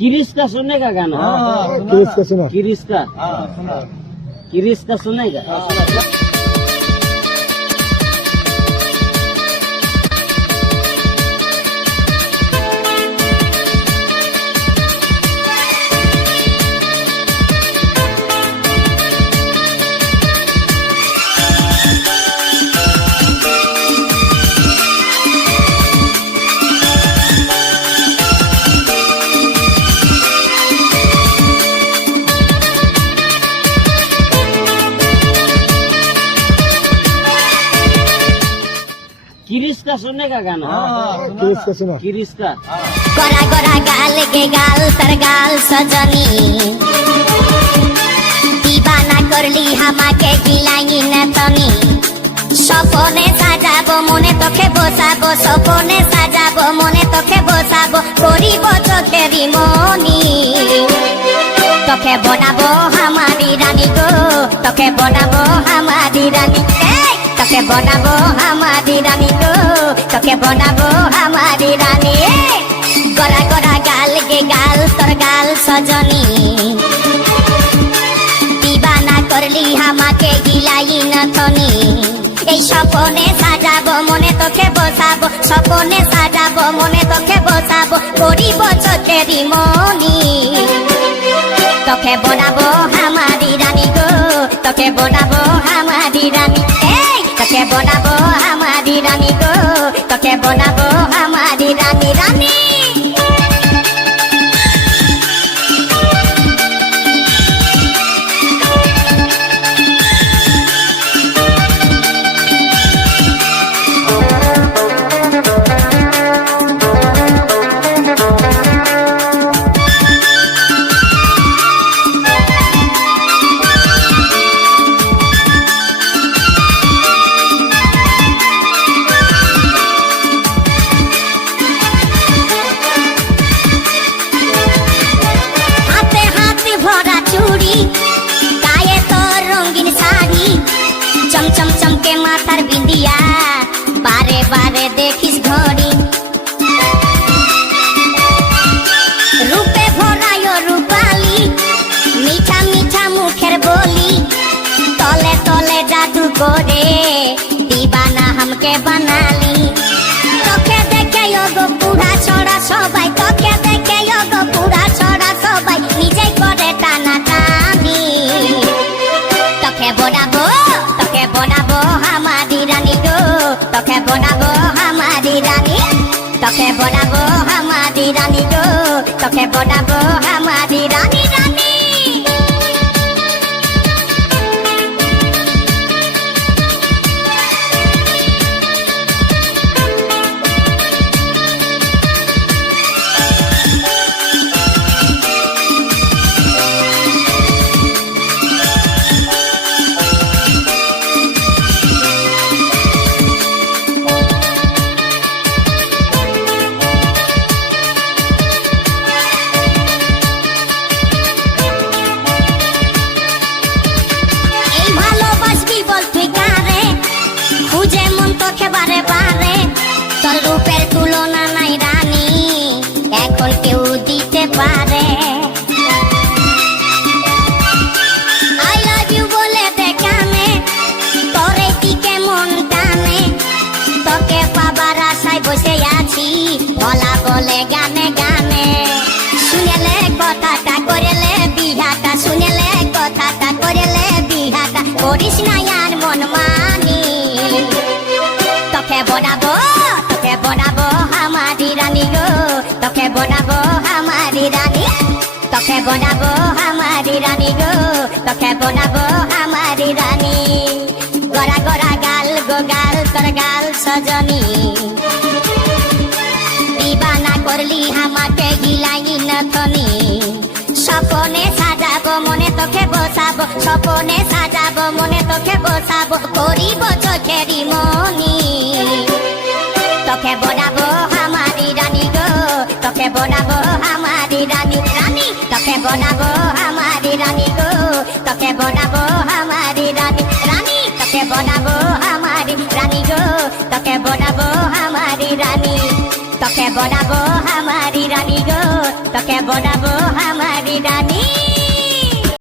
किरिश का सुनने का गाना? किरिश का सुना? किरिश का? किरिश का सुनेगा? किरिश का सुनने का गाना? किरिश का सुना? किरिश का? गोरा गोरा गाल के गाल तर गाल सजनी दीवाना करली हमाके गिलाई न तनी सपने साजाबो मने তোকে বসাবো সপনে সাজাবো মনে তোকে বসাবো করিব চোখেরি মনি তোকে বনাবো হামারি রানী গো তোকে বনাবো হামারি রানী তোকে বনাবো হামারি রানী গো তোকে বনাবো হামারি রানী গোরা গোরা গাল গে গাল তোর গাল সজনী দিবানা করলি আমাকে গিলাই না তনি এই স্বপনে সাজাবো মনে তোকে বসাবো স্বপনে সাজাবো মনে তোকে বসাবো করিব চোখেরি মনি তোকে বনাবো হামারি রানী গো তোকে বনাবো হামারি রানী তোকে বনাবো হামারি রানী গো তোকে বনাবো হামারি রানী রানী चमचम चमके माथार बिंदिया बारे बारे देखिस घड़ी रूपे भरायो रूपाली मीठा मीठा मुखेर बोली तले तले जादू करे दीवाना हमके बनाली তোকে দেখে গো পুরা ছড়া সবাই তোকে দেখে গো পুরা ছড়া সবাই নিজেই করে টানা টানি তোকে বনাবো হামারি রানী গো তোকে বনাবো হামারি রানী তোকে বনাবো হামারি রানী গো তোকে বনাবো হামারি রানী রানী বারে বারে তোর রূপের তুলনা নাই রানী এখন কেউ দিতে পারে আই লাভ ইউ বলে দেখানে তোরে দিকে মন টানে তোকে পাবার আশায় বসে আছি বলা বলে গানে গানে শুনেলে কথাটা করেলে বিহাটা শুনেলে কথাটা করেলে বিহাটা করিস না আর মন মানি তোকে বনাবো হামারি রানী গো তোকে বনাবো হামারি রানী তোকে বনাবো হামারি রানী গো তোকে বনাবো হামারি রানী গোরা গোরা গাল গো গাল তোর গাল সজনী দিবানা করলি আমাকে গিলাই না তনি স্বপনে সাজাবো মনে তোকে বসাবো স্বপনে সাজাবো মনে তোকে বসাবো করিব চোখেরি মনি তোকে বনাবো হামারি রানী গো তোকে বনাবো হামারি রানী রানী তোকে বনাবো হামারি রানী গো তোকে বনাবো হামারি রানী রানী তোকে বনাবো হামারি রানী গো তোকে বনাবো হামারি রানী তোকে তোকে বনাবো হামারি রানী গো, তোকে বনাবো হামারি রানী।